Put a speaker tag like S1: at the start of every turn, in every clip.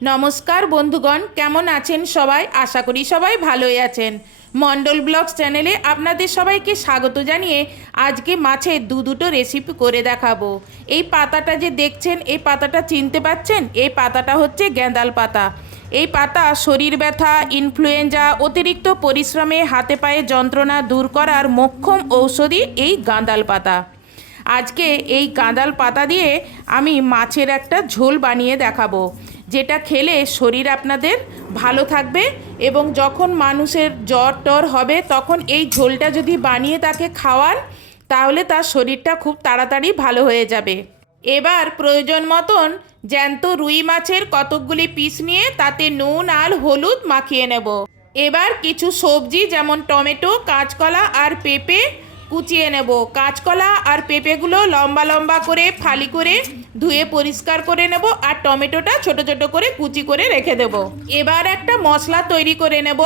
S1: নমস্কার বন্ধুগণ, কেমন আছেন সবাই? আশা করি সবাই ভালোই আছেন। মন্ডল ব্লগস চ্যানেলে আপনাদের সবাইকে স্বাগত জানিয়ে আজকে মাছের দু দুটো রেসিপি করে দেখাবো। এই পাতাটা যে দেখছেন, এই পাতাটা চিনতে পাচ্ছেন? এই পাতাটা হচ্ছে গ্যাঁদাল পাতা। এই পাতা শরীর ব্যথা ইনফ্লুয়েঞ্জা অতিরিক্ত পরিশ্রমে, হাতে পায়ে যন্ত্রণা দূর করার মোক্ষম ঔষধি এই গাঁদাল পাতা। আজকে এই গাঁদাল পাতা দিয়ে আমি মাছের একটা ঝোল বানিয়ে দেখাবো। যেটা খেলে শরীর আপনাদের ভালো থাকবে এবং যখন মানুষের জ্বর টর হবে, তখন এই ঝোলটা যদি বানিয়ে তাকে খাওয়ান, তাহলে তার শরীরটা খুব তাড়াতাড়ি ভালো হয়ে যাবে। এবার প্রয়োজন মতন জ্যান্ত রুই মাছের কতকগুলি পিস নিয়ে তাতে নুন আর হলুদ মাখিয়ে নেব। এবার কিছু সবজি যেমন টমেটো, কাঁচকলা আর পেঁপে কুচিয়ে নেব। কাঁচকলা আর পেঁপেগুলো লম্বা লম্বা করে ফালি করে ধুয়ে পরিষ্কার করে নেব আর টমেটোটা ছোট ছোট করে কুচি করে রেখে দেব। এবার একটা মশলা তৈরি করে নেব।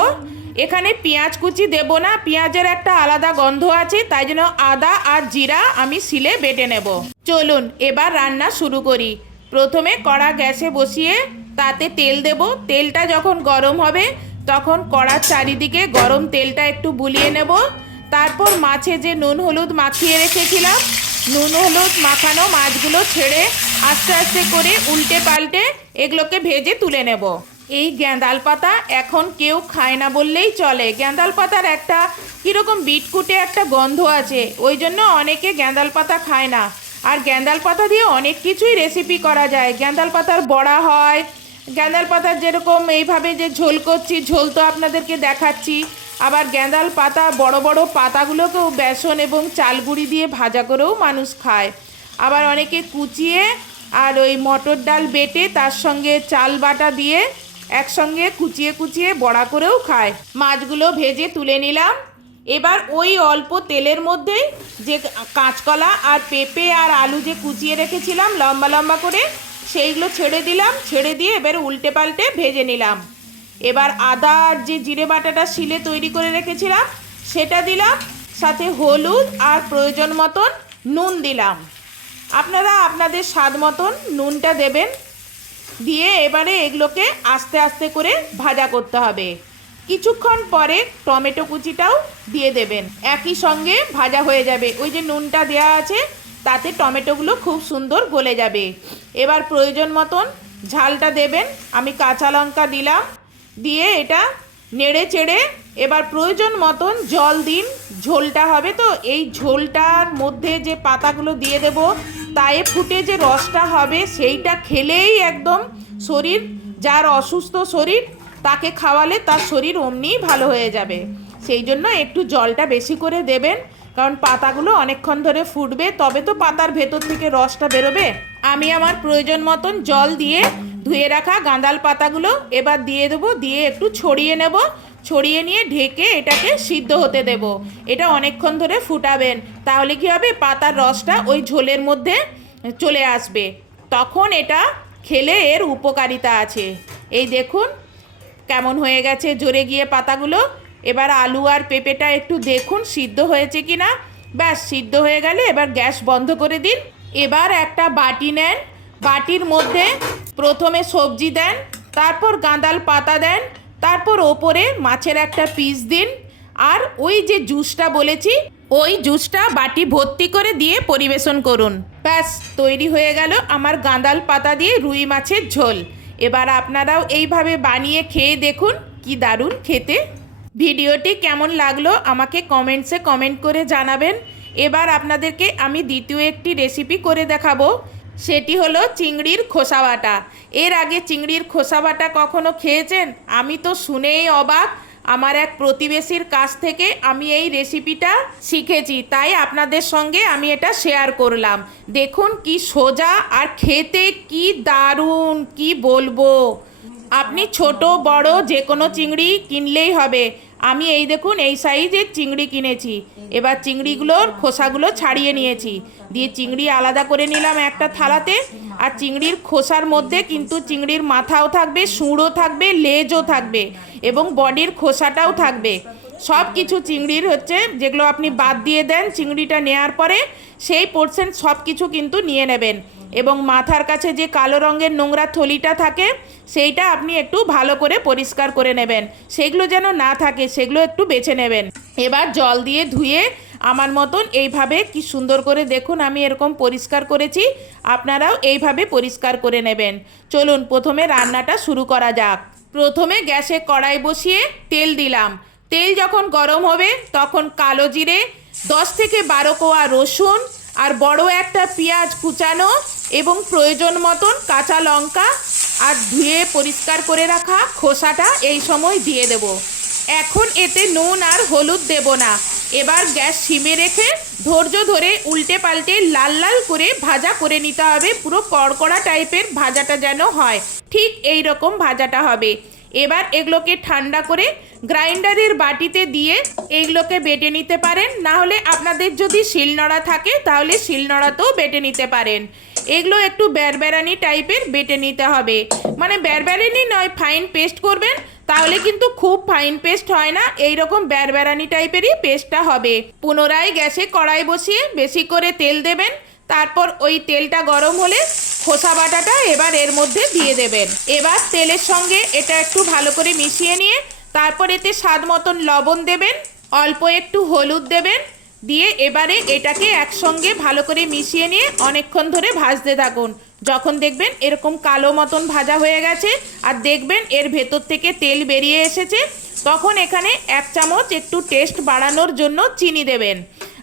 S1: এখানে পেঁয়াজ কুচি দেব না, পেঁয়াজের একটা আলাদা গন্ধ আছে, তাই জন্য আদা আর জিরা আমি শিলে বেটে নেব। চলুন, এবার রান্না শুরু করি। প্রথমে কড়া গ্যাসে বসিয়ে তাতে তেল দেব। তেলটা যখন গরম হবে, তখন কড়ার চারিদিকে গরম তেলটা একটু বুলিয়ে নেব। তারপর মাছে যে নুন হলুদ মাখিয়ে রেখেছিলাম, নুন হলুদ মাখানো মাছগুলো ছেড়ে আস্তে আস্তে করে উল্টে পাল্টে এগুলোকে ভেজে তুলে নেব। এই গ্যাঁদাল পাতা এখন কেউ খায় না বললেই চলে। গ্যাঁদাল পাতার একটা কীরকম বিটকুটে একটা গন্ধ আছে, ওই জন্য অনেকে গ্যাঁদাল পাতা খায় না। আর গ্যাঁদাল পাতা দিয়ে অনেক কিছুই রেসিপি করা যায়। গ্যাঁদাল পাতার বড়া হয়, গ্যাঁদাল পাতার যেরকম এইভাবে যে ঝোল করছি, ঝোল তো আপনাদেরকে দেখাচ্ছি। আবার গ্যাঁদাল পাতা, বড় বড় পাতাগুলোকেও বেসন এবং চালগুড়ি দিয়ে ভাজা করেও মানুষ খায়। আবার অনেকে কুচিয়ে আর ওই মটর ডাল বেটে তার সঙ্গে চাল বাটা দিয়ে একসঙ্গে কুচিয়ে কুচিয়ে বড়া করেও খায়। মাছগুলো ভেজে তুলে নিলাম। এবার ওই অল্প তেলের মধ্যেই যে কাঁচকলা আর পেঁপে আর আলু যে কুচিয়ে রেখেছিলাম লম্বা লম্বা করে, সেইগুলো ছেড়ে দিলাম। ছেড়ে দিয়ে এবার উল্টে পাল্টে ভেজে নিলাম। এবার আদা আর যে জিরে বাটাটা শিলে তৈরি করে রেখেছিলাম, সেটা দিলাম, সাথে হলুদ আর প্রয়োজন মতন নুন দিলাম। আপনারা আপনাদের স্বাদ মতন নুনটা দেবেন। দিয়ে এবারে এগুলোকে আস্তে আস্তে করে ভাজা করতে হবে। কিছুক্ষণ পরে টমেটো কুচিটাও দিয়ে দেবেন। একই সঙ্গে ভাজা হয়ে যাবে। ওই যে নুনটা দেওয়া আছে, তাতে টমেটোগুলো খুব সুন্দর গলে যাবে। এবার প্রয়োজন মতন ঝালটা দেবেন। আমি কাঁচা লঙ্কা দিলাম। দিয়ে এটা নেড়ে চেড়ে এবার প্রয়োজন মতন জল দিন, ঝোলটা হবে তো, এই ঝোলটার মধ্যে যে পাতাগুলো দিয়ে দেব, তায়ে ফুটে যে রসটা হবে সেইটা খেলেই একদম শরীর, যার অসুস্থ শরীর তাকে খাওয়ালে তার শরীর অমনিই ভালো হয়ে যাবে। সেই জন্য একটু জলটা বেশি করে দেবেন, কারণ পাতাগুলো অনেকক্ষণ ধরে ফুটবে, তবে তো পাতার ভেতর থেকে রসটা বেরোবে। আমি আমার প্রয়োজন মতন জল দিয়ে ধুয়ে রাখা গাঁদাল পাতাগুলো এবার দিয়ে দেবো, দিয়ে একটু ছড়িয়ে নেব। ছড়িয়ে নিয়ে ঢেকে এটাকে সিদ্ধ হতে দেব। এটা অনেকক্ষণ ধরে ফুটাবেন। তাহলে কি হবে? পাতার রসটা ওই ঝোলের মধ্যে চলে আসবে। তখন এটা খেলে এর উপকারিতা আছে। এই দেখুন কেমন হয়ে গেছে জোরে গিয়ে পাতাগুলো। এবার আলু আর পেঁপেটা একটু দেখুন সিদ্ধ হয়েছে কি না ব্যাস, সিদ্ধ হয়ে গেলে এবার গ্যাস বন্ধ করে দিন। এবার একটা বাটি নেন। বাটির মধ্যে প্রথমে সবজি দেন, তারপর গাঁদাল পাতা দেন, তারপর ওপরে মাছের একটা পিস দিন। আর ওই যে জুসটা বলেছি, ওই জুসটা বাটি ভর্তি করে দিয়ে পরিবেশন করুন। ব্যাস, তৈরি হয়ে গেল আমার গাঁদাল পাতা দিয়ে রুই মাছের ঝোল। এবার আপনারাও এইভাবে বানিয়ে খেয়ে দেখুন কি দারুণ খেতে। ভিডিওটি কেমন লাগল আমাকে কমেন্টসে কমেন্ট করে জানাবেন। এবার আপনাদেরকে আমি দ্বিতীয় একটি রেসিপি করে দেখাবো। সেটি হলো চিংড়ির খোসা বাটা। এর আগে চিংড়ির খোসা বাটা কখনো খেয়েছেন? আমি তো শুনেই অবাক। আমার এক প্রতিবেশীর কাছ থেকে আমি এই রেসিপিটা শিখেছি, তাই আপনাদের সঙ্গে আমি এটা শেয়ার করলাম। দেখুন কি সোজা আর খেতে কি দারুণ, কি বলব? আপনি ছোট, বড় যে কোনো চিংড়ি কিনলেই হবে। আমি এই দেখুন, এই সাইজের চিংড়ি কিনেছি। এবার চিংড়িগুলোর খোসাগুলো ছাড়িয়ে নিয়েছি। দিয়ে চিংড়ি আলাদা করে নিলাম একটা থালাতে। আর চিংড়ির খোসার মধ্যে কিন্তু চিংড়ির মাথাও থাকবে, সুঁড়ও থাকবে, লেজও থাকবে এবং বডির খোসাটাও থাকবে। সব কিছু চিংড়ির হচ্ছে, যেগুলো আপনি বাদ দিয়ে দেন চিংড়িটা নেওয়ার পরে, সেই পোর্শন সব কিছু কিন্তু নিয়ে নেবেন। এবং মাথার কাছে যে কালো রঙের নোংরা থলিটা থাকে, সেইটা আপনি একটু ভালো করে পরিষ্কার করে নেবেন। সেগুলো যেন না থাকে, সেগুলো একটু বেছে নেবেন। এবার জল দিয়ে ধুয়ে আমার মতন এইভাবে কি সুন্দর করে দেখুন, আমি এরকম পরিষ্কার করেছি, আপনারাও এইভাবে পরিষ্কার করে নেবেন। চলুন, প্রথমে রান্নাটা শুরু করা যাক। প্রথমে গ্যাসে কড়াই বসিয়ে তেল দিলাম। তেল যখন গরম হবে, তখন কালো জিরে, দশ থেকে বারো কোয়া রসুন আর বড় একটা পেঁয়াজ কুচানো এবং প্রয়োজন মতন কাঁচা লঙ্কা আর ধুয়ে পরিষ্কার করে রাখা খোসাটা এই সময় দিয়ে দেব। এখন এতে নুন আর হলুদ দেব না। এবার গ্যাস সিমে রেখে ধৈর্য ধরে উল্টে পাল্টে লাল লাল করে ভাজা করে নিতে হবে। পুরো কড়কড়া টাইপের ভাজাটা যেন হয়। ঠিক এই রকম ভাজাটা হবে। এবার এগুলোকে ঠান্ডা করে গ্রাইন্ডারের বাটিতে দিয়ে এইগুলোকে বেটে নিতে পারেন। না হলে আপনাদের যদি শিলনোড়া থাকে, তাহলে শিলনোড়াতেও বেটে নিতে পারেন। এগুলো একটু ব্যারব্যারানি টাইপের বেটে নিতে হবে। মানে ব্যারব্যারানি নয় ফাইন পেস্ট করবেন, তাহলে কিন্তু খুব ফাইন পেস্ট হয় না। এই রকম ব্যারব্যারানি টাইপেরই পেস্টটা হবে। পুনরায় গ্যাসে কড়াই বসিয়ে বেশি করে তেল দেবেন। তারপর ওই তেলটা গরম হলে খোসা বাটাটা এবার এর মধ্যে দিয়ে দেবেন। এবার তেলের সঙ্গে এটা একটু ভালো করে মিশিয়ে নিয়ে, তারপর এতে স্বাদ মতন লবণ দেবেন, অল্প একটু হলুদ দেবেন দিয়ে এবারে এটাকে একসঙ্গে ভালো করে মিশিয়ে নিয়ে অনেকক্ষণ ধরে ভাজতে থাকুন। যখন দেখবেন এরকম কালো মতন ভাজা হয়ে গেছে আর দেখবেন এর ভেতর থেকে তেল বেরিয়ে এসেছে, তখন এখানে এক চামচ একটু টেস্ট বাড়ানোর জন্য চিনি দেবেন।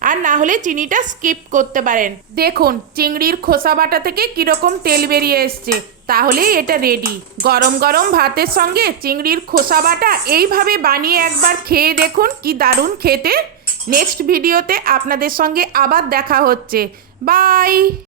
S1: আর না হলে চিনিটা স্কিপ করতে পারেন। দেখুন, চিংড়ির খোসা বাটা থেকে কীরকম তেল বেরিয়ে এসছে। তাহলে এটা রেডি গরম গরম ভাতের সঙ্গে চিংড়ির খোসা বাটা এইভাবে বানিয়ে একবার খেয়ে দেখুন কি দারুণ খেতে। নেক্সট ভিডিওতে আপনাদের সঙ্গে আবার দেখা হচ্ছে। বাই!